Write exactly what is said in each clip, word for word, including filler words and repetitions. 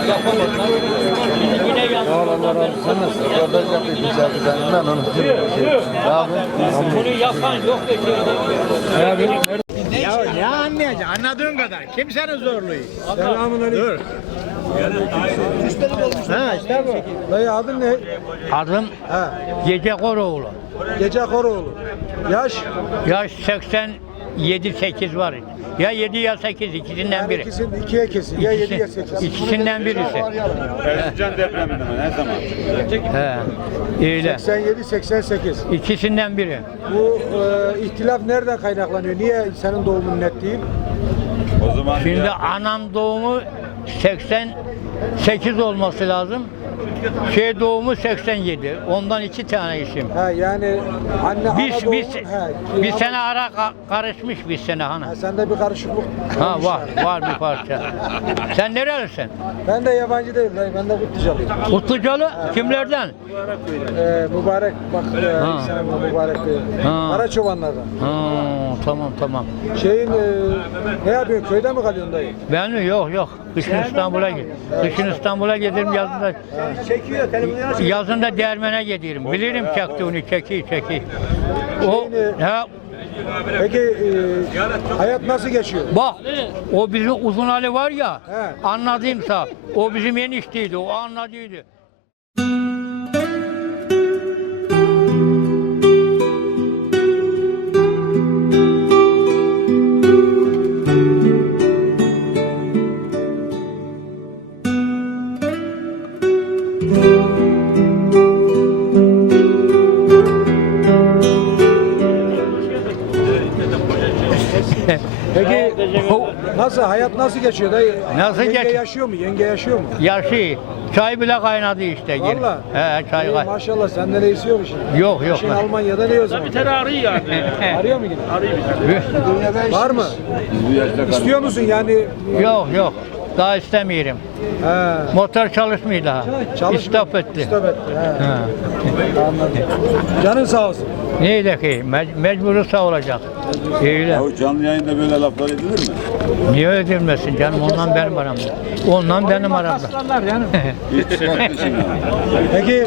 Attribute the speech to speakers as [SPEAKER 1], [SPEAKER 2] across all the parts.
[SPEAKER 1] yapamadılar. Şimdi yine yaptılar.
[SPEAKER 2] Allah razı olsun. Sen nasıl? Röportaj yapayım içeriden. Ben onu şey. Abi.
[SPEAKER 1] Bunu yapan yok da şey.
[SPEAKER 2] Abi.
[SPEAKER 3] Ya ne anlayacaksın? Anladığın kadar. Kimsenin zorluğu.
[SPEAKER 2] Selamünaleyküm.
[SPEAKER 3] Dur. Ha işte bu.
[SPEAKER 2] Dayı adın ne?
[SPEAKER 1] Adım
[SPEAKER 2] Ha.
[SPEAKER 1] Gece Koroğlu.
[SPEAKER 2] Gece Koroğlu. Yaş?
[SPEAKER 1] Yaş seksen yedi sekiz var. Ya yedi ya sekiz ikisinden
[SPEAKER 2] Yani
[SPEAKER 1] biri.
[SPEAKER 2] ikisini ikiye kesin. Ya yedi ya sekiz.
[SPEAKER 1] İkisinden birisi.
[SPEAKER 4] Erzincan depreminden ne zaman?
[SPEAKER 1] He. Öyle.
[SPEAKER 2] seksen yedi seksen sekiz.
[SPEAKER 1] İkisinden biri.
[SPEAKER 2] Bu e, ihtilaf nereden kaynaklanıyor? Niye senin doğumun net değil?
[SPEAKER 4] O zaman
[SPEAKER 1] Şimdi anam doğumu seksen sekiz olması lazım. Şey doğumu seksen yedi. Ondan iki tane isim.
[SPEAKER 2] Ha yani anne ana
[SPEAKER 1] Biz
[SPEAKER 2] doğumun.
[SPEAKER 1] biz
[SPEAKER 2] ha,
[SPEAKER 1] bir
[SPEAKER 2] ki-
[SPEAKER 1] sene ara ka- karışmış bir sene hani.
[SPEAKER 2] Ha, sende bir karışıklık.
[SPEAKER 1] Ha
[SPEAKER 2] olmuş
[SPEAKER 1] var
[SPEAKER 2] yani.
[SPEAKER 1] var bir parça. Sen nerelisin?
[SPEAKER 2] Ben de yabancı değilim dayı. Ben de Kutlucalıyım.
[SPEAKER 1] Kutlucalı kimlerden?
[SPEAKER 2] Ee, mübarek bak e,
[SPEAKER 1] Ha.
[SPEAKER 2] sana bu mübarek e,
[SPEAKER 1] Ha.
[SPEAKER 2] Karaçobanlardan.
[SPEAKER 1] Ha, tamam tamam.
[SPEAKER 2] Şeyin e, ne yapıyorsun? Köyde mi kalıyorsun dayı?
[SPEAKER 1] Ben mi? Yok yok. Kışın İstanbul'a git. Kışın İstanbul'a giderim yazında.
[SPEAKER 3] Çekiyor telefonu.
[SPEAKER 1] Yazında değirmene gidiyorum. Bilirim çektiğini çeki çeki. O ha,
[SPEAKER 2] Peki e, hayat nasıl geçiyor?
[SPEAKER 1] bak o bizim Uzun Ali var ya
[SPEAKER 2] He.
[SPEAKER 1] anladığımsa o bizim enişteydi o anladıydı.
[SPEAKER 2] Peki nasıl hayat nasıl geçiyor dayı?
[SPEAKER 1] Nasıl
[SPEAKER 2] Yenge
[SPEAKER 1] geçiyor?
[SPEAKER 2] yaşıyor mu? Yenge yaşıyor mu?
[SPEAKER 1] Yaşı çay bile kaynadı işte. yine.
[SPEAKER 2] Valla.
[SPEAKER 1] He çay
[SPEAKER 2] İyi,
[SPEAKER 1] kay.
[SPEAKER 2] maşallah sende ne istiyor mu şimdi?
[SPEAKER 1] Yok yok.
[SPEAKER 2] Şimdi Almanya'da ne o zaman?
[SPEAKER 3] Bir tane arıyor yani.
[SPEAKER 2] Arıyor mu yine? Var mı?
[SPEAKER 4] bu yaşta
[SPEAKER 2] İstiyor musun yani?
[SPEAKER 1] Yok yok. Daha istemiyorum.
[SPEAKER 2] He.
[SPEAKER 1] Motor çalışmıyor daha.
[SPEAKER 2] Çalışmıyor.
[SPEAKER 1] İstop etti.
[SPEAKER 2] İstop etti. He.
[SPEAKER 1] Ha.
[SPEAKER 2] Anladım. Canın sağ olsun.
[SPEAKER 1] Neyle ki? Mec- mecburu sağ olacak. Öyle.
[SPEAKER 4] Ya canlı yayında böyle laflar edilir mi?
[SPEAKER 1] Niye ödülmesin canım? Ondan benim aramda. Ondan benim aramda.
[SPEAKER 3] Aslanlar yani.
[SPEAKER 4] Hiç çıkartmışsın yani.
[SPEAKER 2] Peki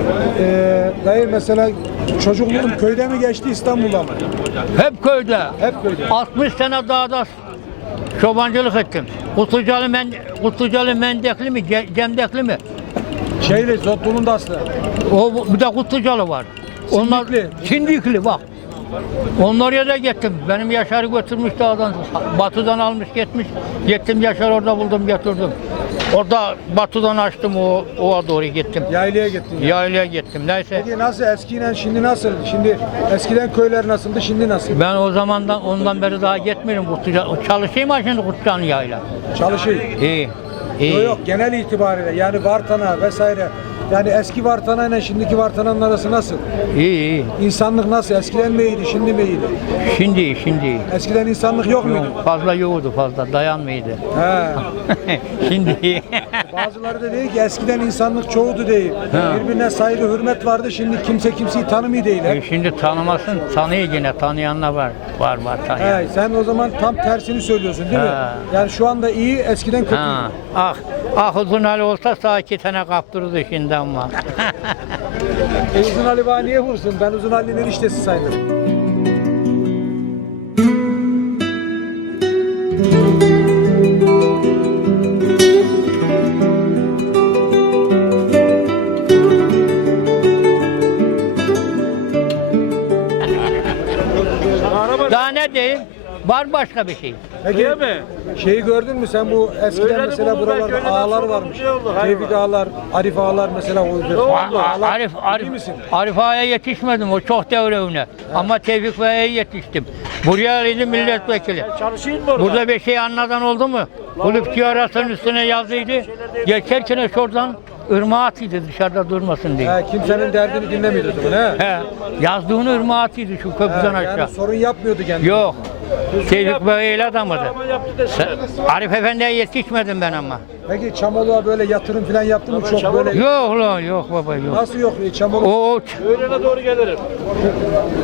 [SPEAKER 2] e, dayı mesela çocukluğun köyde mi geçti İstanbul'da mı?
[SPEAKER 1] Hep köyde.
[SPEAKER 2] Hep köyde.
[SPEAKER 1] altmış sene dağda çobancılık ettim. Kutlucalı, men, Kutlucalı Mendekli mi, Ce- Cemdekli mi?
[SPEAKER 2] Şeyle Zotlu'nun da aslı.
[SPEAKER 1] O bir de Kutlucalı var. Onlar
[SPEAKER 2] Sindikli.
[SPEAKER 1] Sindikli bak. Onlara da gittim. Benim Yaşar'ı götürmüş dağdan, batıdan almış gitmiş. Gittim Yaşar orada buldum getirdim. Orada batıdan açtım o oğa doğru gittim.
[SPEAKER 2] Yaylaya gittin. Yani.
[SPEAKER 1] Yaylaya gittim. Neyse.
[SPEAKER 2] Peki nasıl eskiyle şimdi nasıl? Şimdi eskiden köyler nasıldı şimdi nasıl?
[SPEAKER 1] Ben o zamandan ondan beri daha gitmiyorum Kutlucalı. Çalışayım ha şimdi Kutlucalı yayla.
[SPEAKER 2] Çalışıyor.
[SPEAKER 1] İyi. İyi.
[SPEAKER 2] Yok yok genel itibariyle yani Vartana vesaire. Yani eski Vartana ile şimdiki Vartana'nın arası nasıl?
[SPEAKER 1] İyi iyi.
[SPEAKER 2] İnsanlık nasıl? Eskiden mi iyiydi, şimdi mi iyiydi?
[SPEAKER 1] Şimdi iyi, şimdi iyi.
[SPEAKER 2] Eskiden insanlık yok muydu?
[SPEAKER 1] Yok, fazla yoğurdu fazla dayanmıyordu.
[SPEAKER 2] He.
[SPEAKER 1] Şimdi iyi.
[SPEAKER 2] Bazıları da diyor ki eskiden insanlık çoğudu değil.
[SPEAKER 1] Ha.
[SPEAKER 2] Birbirine saygı, hürmet vardı. Şimdi kimse kimseyi tanımıyor değil.
[SPEAKER 1] E
[SPEAKER 2] He.
[SPEAKER 1] şimdi tanımasın, tanıyor yine, tanıyanlar var. Var var tanıyan.
[SPEAKER 2] He, sen o zaman tam tersini söylüyorsun değil mi?
[SPEAKER 1] Ha.
[SPEAKER 2] Yani şu anda iyi, eskiden kötü.
[SPEAKER 1] Ha. Ah, ah uzun hali olsa sağ iki tane kaptırdı şimdi ama.
[SPEAKER 2] E, Uzun Ali bana niye vursun? Ben Uzun Ali'nin eniştesi sayılırım.
[SPEAKER 1] Daha ne diyeyim? Var başka bir şey.
[SPEAKER 2] Peki şeyi gördün mü sen bu eskiden
[SPEAKER 3] Öyle
[SPEAKER 2] mesela
[SPEAKER 3] bunu belki
[SPEAKER 2] buralarda
[SPEAKER 3] öyle
[SPEAKER 2] ağalar
[SPEAKER 3] nasıl
[SPEAKER 2] varmış.
[SPEAKER 3] oldu, oldu, hayır
[SPEAKER 2] Tevfik ağalar, Arif ağalar mesela o
[SPEAKER 1] A- Arif, Arif,
[SPEAKER 2] misin?
[SPEAKER 1] Arif Ağa'ya yetişmedim, o çok devrevine. Ama Tevfik Bey'e yetiştim. Buraya geldi milletvekili.
[SPEAKER 3] Çalışayım mı orada?
[SPEAKER 1] Burada bir şey anladan oldu mu? Kulüpçü arasının üstüne yazıydı. Geçerken şuradan ırmağa atıydı dışarıda durmasın diye.
[SPEAKER 2] He, kimsenin derdini dinlemiyordu o zaman he.
[SPEAKER 1] He, yazdığını ırmağa atıydı şu köprüden
[SPEAKER 2] He,
[SPEAKER 1] aşağı.
[SPEAKER 2] yani sorun yapmıyordu kendisi.
[SPEAKER 1] Yok. Tevfik Bey öyle adamıydı.
[SPEAKER 3] Ama yaptı da
[SPEAKER 1] Sen- Arif Efendi'ye yetişmedim ben ama.
[SPEAKER 2] Peki Çamoluğa böyle yatırım falan yaptı mı çok böyle?
[SPEAKER 1] Yok lan yok baba yok.
[SPEAKER 2] Nasıl yok e, Çamoluk?
[SPEAKER 1] O o-
[SPEAKER 3] öğlene doğru gelirim.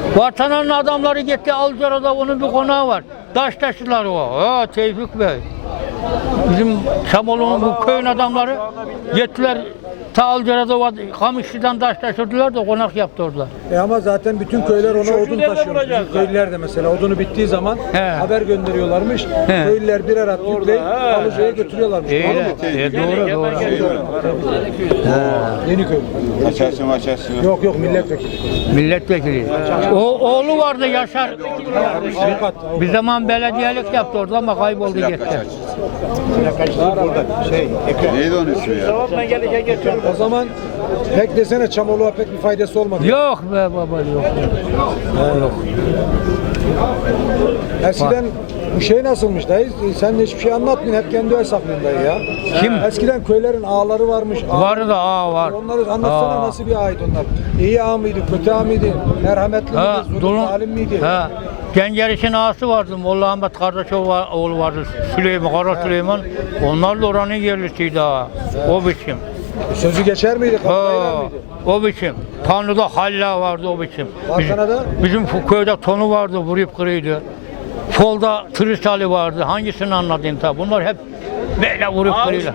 [SPEAKER 1] Vatanın adamları gitti Alcara'da onun bir konağı var. Taş taşılar o. Ha Tevfik Bey. Bizim Çamolu'nun bu köyün adamları gittiler ta Alcara'da Kamışlı'dan taş taşıdılar da konak yaptırdılar.
[SPEAKER 2] E ama zaten bütün köyler ona odun taşıyor. Bizim köylüler de mesela odunu bittiği zaman
[SPEAKER 1] He.
[SPEAKER 2] haber gönderiyorlarmış. Köylüler birer at yükleyip Alıca'ya götürüyorlarmış. Doğru
[SPEAKER 1] Öyle,
[SPEAKER 2] mu?
[SPEAKER 1] e, doğru doğru.
[SPEAKER 2] Yeni köy.
[SPEAKER 4] Açarsın açarsın.
[SPEAKER 2] Yok yok milletvekili.
[SPEAKER 1] Milletvekili. O oğlu vardı Yaşar.
[SPEAKER 2] Avukat.
[SPEAKER 1] Bir zaman belediyelik yaptı orada ama kayboldu gitti.
[SPEAKER 4] Neydi onun ismi ya?
[SPEAKER 2] O zaman pek desene Çamoluğa pek bir faydası olmadı.
[SPEAKER 1] Yok be baba yok. Yok.
[SPEAKER 2] Eskiden bu şey nasılmış dayı? Sen de hiçbir şey anlatmıyorsun. Hep kendi hesaplıyorsun dayı ya.
[SPEAKER 1] Kim?
[SPEAKER 2] Eskiden köylerin ağları varmış. Ağ-
[SPEAKER 1] Var da ağa var.
[SPEAKER 2] Onları anlatsana
[SPEAKER 1] Aa.
[SPEAKER 2] nasıl bir ağaydı onlar? İyi ağ mıydı, kötü ağ mıydı? Merhametli
[SPEAKER 1] Ha,
[SPEAKER 2] miydi, zulüm,
[SPEAKER 1] dolu.
[SPEAKER 2] zalim miydi?
[SPEAKER 1] Ha. Genceriş'in ağası vardı. Molla Ahmet kardeşoğlu var- oğlu vardı. Süleyman, Kara Süleyman. Onlar da oranın yerlisiydi ha. O biçim.
[SPEAKER 2] Sözü geçer miydi?
[SPEAKER 1] Ha,
[SPEAKER 2] Kavgaylar mıydı?
[SPEAKER 1] o biçim. Tanrı'da halla vardı o biçim. Bizim,
[SPEAKER 2] Vartana'da?
[SPEAKER 1] bizim bu köyde tonu vardı, vurup kırıydı. Folda Tristali vardı. Hangisini anlatayım tabi. Bunlar hep böyle vurup kırıyla.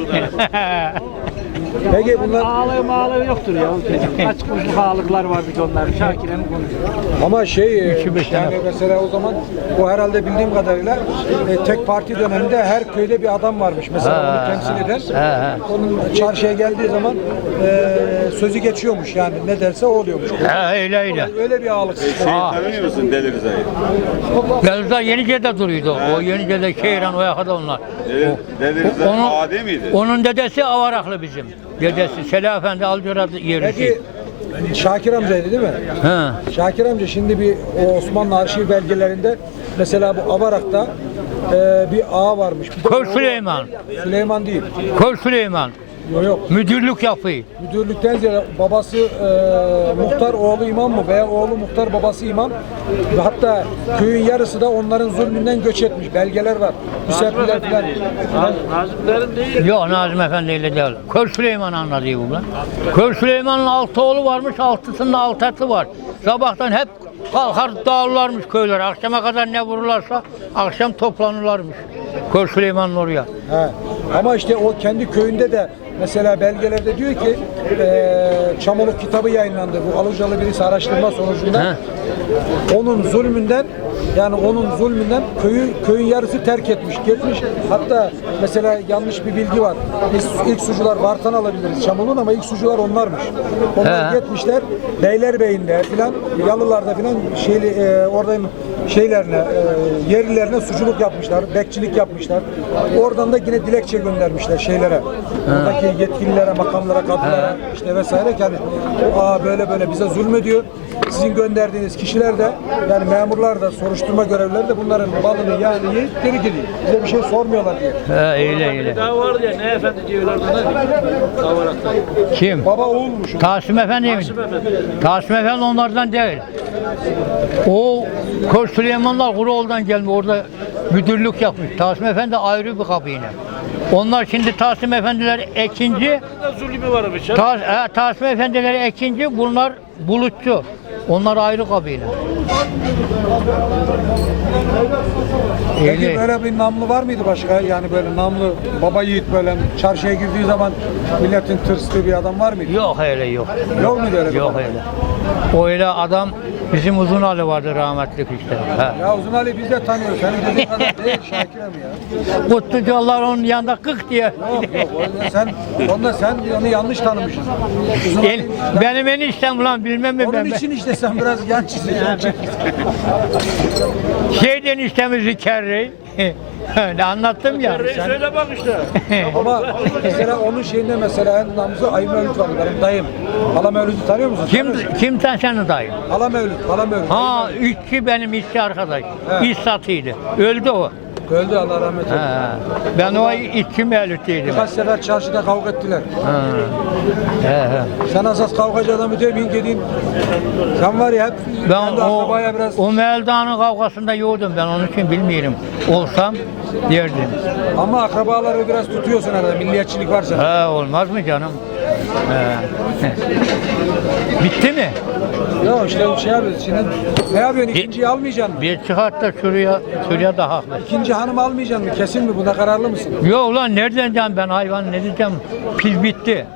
[SPEAKER 2] Peki bunlar
[SPEAKER 3] Ağlığı mağlığı yoktur ya. Kaç kuşluk ağlıklar vardı ki onlar. Şakir'in konuşuyor.
[SPEAKER 2] ama şey e,
[SPEAKER 1] İki beş
[SPEAKER 2] yani
[SPEAKER 1] tane.
[SPEAKER 2] mesela o zaman bu herhalde bildiğim kadarıyla e, tek parti döneminde her köyde bir adam varmış. Mesela
[SPEAKER 1] Ha,
[SPEAKER 2] onu temsil eden.
[SPEAKER 1] ha, ha.
[SPEAKER 2] Onun çarşıya geldiği zaman e, sözü geçiyormuş yani ne derse o oluyormuş.
[SPEAKER 1] Ha, öyle öyle.
[SPEAKER 2] Öyle bir ağalık sistemi.
[SPEAKER 1] Aa.
[SPEAKER 4] Tanıyor musun Deli Rıza'yı?
[SPEAKER 1] Belza Yenice'de duruyordu. O Yenice'de Keyran o yakada onlar.
[SPEAKER 4] Deli, Deli Rıza
[SPEAKER 1] Onun,
[SPEAKER 4] ağa değil miydi?
[SPEAKER 1] onun dedesi Avaraklı bizim. Dedesi Selah Efendi Alcıra yerlisi.
[SPEAKER 2] Peki Şakir amcaydı değil mi?
[SPEAKER 1] Ha.
[SPEAKER 2] Şakir amca şimdi bir o Osmanlı arşiv belgelerinde mesela bu Avarak'ta e, bir ağa varmış. Bir de
[SPEAKER 1] Köy
[SPEAKER 2] oğlu-
[SPEAKER 1] Süleyman.
[SPEAKER 2] Süleyman değil.
[SPEAKER 1] Köy Süleyman.
[SPEAKER 2] Yok yok.
[SPEAKER 1] Müdürlük yapıyor.
[SPEAKER 2] Müdürlükten ziyade babası e, muhtar, oğlu imam mı veya oğlu muhtar, babası imam ve hatta köyün yarısı da onların zulmünden göç etmiş. Belgeler var. Müsebbiler falan.
[SPEAKER 3] Nazımların değil.
[SPEAKER 1] Yok Nazım Efendi ile değil. Köy Süleyman anlatıyor bu lan. Köy Süleyman'ın altı oğlu varmış, altısında altı atı var. Sabahtan hep kalkar dağılırlarmış köyler. Akşama kadar ne vururlarsa akşam toplanırlarmış. Köy Süleyman'ın oraya.
[SPEAKER 2] He. Ama işte o kendi köyünde de mesela belgelerde diyor ki e, Çamoluk kitabı yayınlandı. Bu Alucalı birisi araştırma sonucunda.
[SPEAKER 1] He.
[SPEAKER 2] Onun zulmünden yani onun zulmünden köyü köyün yarısı terk etmiş, gitmiş. Hatta mesela yanlış bir bilgi var. Biz ilk sucular Vartan alabiliriz Çamoluk'un ama ilk sucular onlarmış. Onlar
[SPEAKER 1] He.
[SPEAKER 2] gitmişler Beylerbeyi'nde filan, Yalılar'da filan şeyli e, orada şeylerine, e, yerlilerine suculuk yapmışlar, bekçilik yapmışlar. Oradan da yine dilekçe göndermişler şeylere. Oradaki yetkililere, makamlara, kadılara işte vesaire ki hani aa böyle böyle bize zulmediyor. Sizin gönderdiğiniz kişiler de yani memurlar da soruşturma görevlileri de bunların balını yani yiyip geri gidiyor. Bize bir şey sormuyorlar diye.
[SPEAKER 1] He, öyle öyle.
[SPEAKER 3] Daha vardı ya ne efendi diyorlar bana. Tavarakta.
[SPEAKER 1] Kim?
[SPEAKER 2] Baba oğulmuş.
[SPEAKER 1] Tasım Efendi mi? Tasım Efendi onlardan değil. O Köy Süleymanlar Kuroğlu'dan gelme orada müdürlük yapmış. Tasım Efendi ayrı bir kabine. Onlar şimdi Tasım Efendiler ikinci,
[SPEAKER 3] Zulmü varmış ya.
[SPEAKER 1] Tas, he, Tasım Efendileri ikinci, bunlar bulutçu. Onlar ayrı kabine.
[SPEAKER 2] Peki
[SPEAKER 1] Öyle.
[SPEAKER 2] böyle bir namlı var mıydı başka? Yani böyle namlı baba yiğit böyle çarşıya girdiği zaman milletin tırstığı bir adam var mıydı?
[SPEAKER 1] Yok öyle yok.
[SPEAKER 2] Yok muydu öyle bir
[SPEAKER 1] Yok
[SPEAKER 2] adam?
[SPEAKER 1] öyle. Öyle adam bizim Uzun Ali vardı rahmetlik işte. He.
[SPEAKER 2] Ya Uzun Ali biz de tanıyoruz. Senin dediğin kadar değil Şakir abi ya.
[SPEAKER 1] Kutlucalar onun yanında kık diye.
[SPEAKER 2] Yok yok. o- Sen, onda sen onu yanlış tanımışsın. Uzun
[SPEAKER 1] El,
[SPEAKER 2] Ali,
[SPEAKER 1] benim eniştem ulan bilmem mi
[SPEAKER 2] onun
[SPEAKER 1] ben.
[SPEAKER 2] için işte sen biraz yan çiziyorsun.
[SPEAKER 1] Şeyden eniştemizi kerri. Ne anlattım ya. Sen-
[SPEAKER 3] Söyle bak işte.
[SPEAKER 2] Ama mesela onun şeyinde mesela en namzı Ayı Mevlüt var benim dayım. Hala Mevlüt'ü tanıyor musun?
[SPEAKER 1] Kim kimden senin dayın?
[SPEAKER 2] Hala Mevlüt, Hala Mevlüt.
[SPEAKER 1] Ha işçi benim işçi arkadaş.
[SPEAKER 2] He.
[SPEAKER 1] İş satıydı. Öldü o.
[SPEAKER 2] Öldü Allah rahmet eylesin.
[SPEAKER 1] Ha. Ben o işçi mevlütlüydüm.
[SPEAKER 2] Birkaç sefer çarşıda kavga ettiler.
[SPEAKER 1] Ha. He, he.
[SPEAKER 2] Sen asas kavgacı adamı değil misin dediğin? Sen var ya hep
[SPEAKER 1] Ben
[SPEAKER 2] kendi
[SPEAKER 1] o,
[SPEAKER 2] akrabaya biraz
[SPEAKER 1] o Melda'nın kavgasında yoğdum ben onun için bilmiyorum. Olsam derdim.
[SPEAKER 2] ama akrabaları biraz tutuyorsun herhalde milliyetçilik varsa.
[SPEAKER 1] He olmaz mı canım? He. Bitti mi?
[SPEAKER 2] Yok işte bir şey yapıyoruz. Şimdi ne yapıyorsun? İkinciyi almayacaksın mı?
[SPEAKER 1] Bir çıkart da şuraya, şuraya da haklı.
[SPEAKER 2] İkinci hanım almayacaksın mı? Kesin mi? Buna kararlı mısın?
[SPEAKER 1] Yok lan nereden diyeceğim ben hayvan ne diyeceğim? Pil bitti.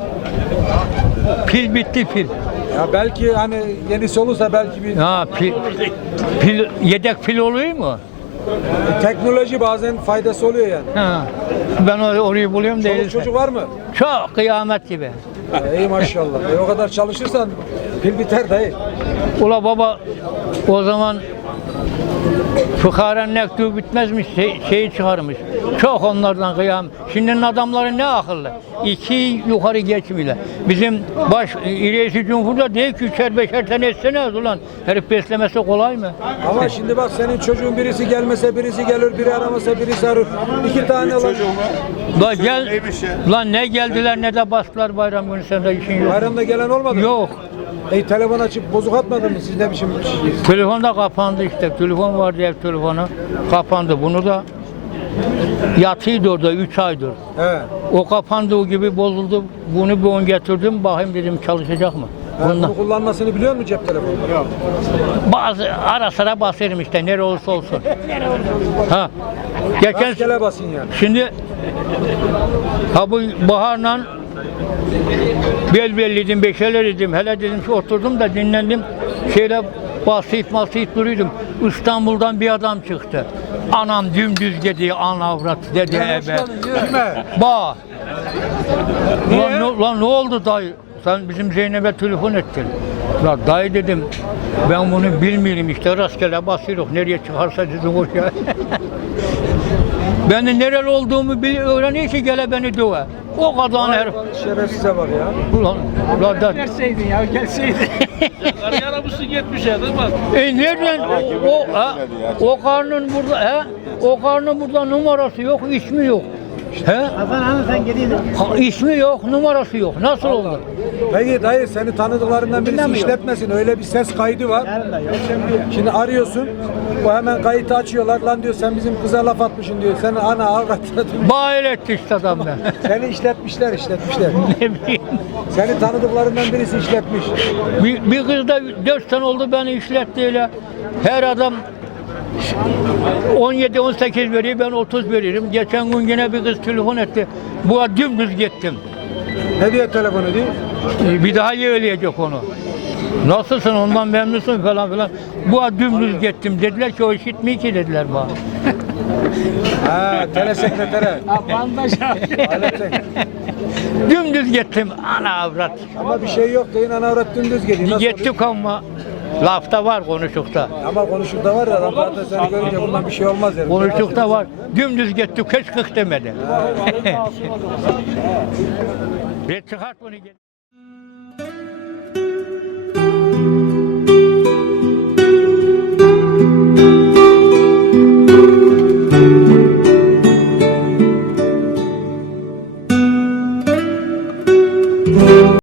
[SPEAKER 1] Pil bitti pil.
[SPEAKER 2] Ya belki hani yenisi olursa belki bir
[SPEAKER 1] Ha pil, pil yedek pil oluyor mu?
[SPEAKER 2] teknoloji bazen faydası oluyor yani.
[SPEAKER 1] Ha. Ben or- orayı buluyorum
[SPEAKER 2] Çoluk
[SPEAKER 1] değil.
[SPEAKER 2] çocuk var mı?
[SPEAKER 1] Çok kıyamet gibi.
[SPEAKER 2] E, iyi maşallah. E, o kadar çalışırsan pil biter dayı.
[SPEAKER 1] Ula baba o zaman fıkara nektu bitmezmiş şey, şeyi çıkarmış. Çok onlardan kıyam. Şimdinin adamları ne akıllı. İki yukarı geçmiyorlar. Bizim baş reisi cumhurda değil ki üçer beşer tane etsene ulan. Herif beslemesi kolay mı?
[SPEAKER 2] Ama şimdi bak senin çocuğun birisi gelmese birisi gelir, biri aramasa birisi arar. İki tane olan.
[SPEAKER 1] La gel,
[SPEAKER 4] neymiş ya?
[SPEAKER 1] lan ne geldiler ne de bastılar bayram günü sende işin yok.
[SPEAKER 2] Bayramda gelen olmadı mı?
[SPEAKER 1] Yok.
[SPEAKER 2] E, telefon açıp bozuk atmadın mı? Siz ne biçim bir şey?
[SPEAKER 1] Telefon da kapandı işte. Telefon vardı ev telefonu. Kapandı. Bunu da yatıydı orada üç aydır.
[SPEAKER 2] He.
[SPEAKER 1] O kapandığı gibi bozuldu. Bunu bir on getirdim. Bakayım dedim çalışacak mı?
[SPEAKER 2] Ha,
[SPEAKER 1] Bundan.
[SPEAKER 2] bunu kullanmasını biliyor musun cep telefonu? Yok.
[SPEAKER 1] Bazı ara sıra basarım işte nere olursa olsun. Ha. Geçen
[SPEAKER 2] Rastgele basın yani.
[SPEAKER 1] şimdi ha bu baharla bel belliydim, beşeler idim. Hele dedim ki oturdum da dinlendim. Şeyle basayıp basayıp duruyordum. İstanbul'dan bir adam çıktı. Anam dümdüz dedi, ana avrat dedi ebe.
[SPEAKER 2] Kime?
[SPEAKER 1] Ba. Lan, ne- lan ne oldu dayı? Sen bizim Zeynep'e telefon ettin. La dayı dedim, ben bunu bilmiyorum işte rastgele basıyoruz. Nereye çıkarsa dedim o ya. Ben de nereli olduğumu bil, öğreniyor ki gele beni döve. O kadar herif.
[SPEAKER 2] Şerefsize var ya.
[SPEAKER 1] Ulan, ulan da,
[SPEAKER 3] Gelseydin ya gelseydin.
[SPEAKER 5] Yaramışsın yetmişe değil mi?
[SPEAKER 1] e nereden o, o, ha, o karnın burada, he? O karnın burada numarası yok, ismi yok. He?
[SPEAKER 3] Hasan hanım sen geliydin.
[SPEAKER 1] Ha, ismi yok, numarası yok. Nasıl oldu?
[SPEAKER 2] Peki dayı seni tanıdıklarından birisi işletmesin. Öyle bir ses kaydı var. Şimdi arıyorsun. O hemen kayıtı açıyorlar. Lan diyor sen bizim kıza laf atmışsın diyor. Sen ana avratına
[SPEAKER 1] Bahil etti işte adam ben.
[SPEAKER 2] Seni işletmişler işletmişler.
[SPEAKER 1] Ne bileyim.
[SPEAKER 2] Seni tanıdıklarından birisi işletmiş.
[SPEAKER 1] Bir, bir kız da dört sene oldu beni işlettiğiyle. Her adam on yedi on sekiz veriyor, ben otuz veririm. Geçen gün yine bir kız telefon etti. Bu dümdüz gittim.
[SPEAKER 2] Ne diyor telefonu diyor?
[SPEAKER 1] Ee, Bir daha yeğleyecek onu. Nasılsın ondan memnunsun falan filan. Bu dümdüz gittim. Dediler ki o işitmiyor ki dediler bana.
[SPEAKER 2] Ha telesekretere.
[SPEAKER 3] Ha bandaj
[SPEAKER 2] Alete.
[SPEAKER 1] Dümdüz gittim. Ana avrat.
[SPEAKER 2] Ama bir şey yok deyin ana avrat dümdüz geliyor. Nasıl oluyor?
[SPEAKER 1] Gittik ama lafta var konuşukta.
[SPEAKER 2] Ama konuşukta var ya adam zaten seni görünce bundan bir şey olmaz yani.
[SPEAKER 1] Konuşukta var. Dümdüz gittik hiç kık demedi. Bir çıkart bunu.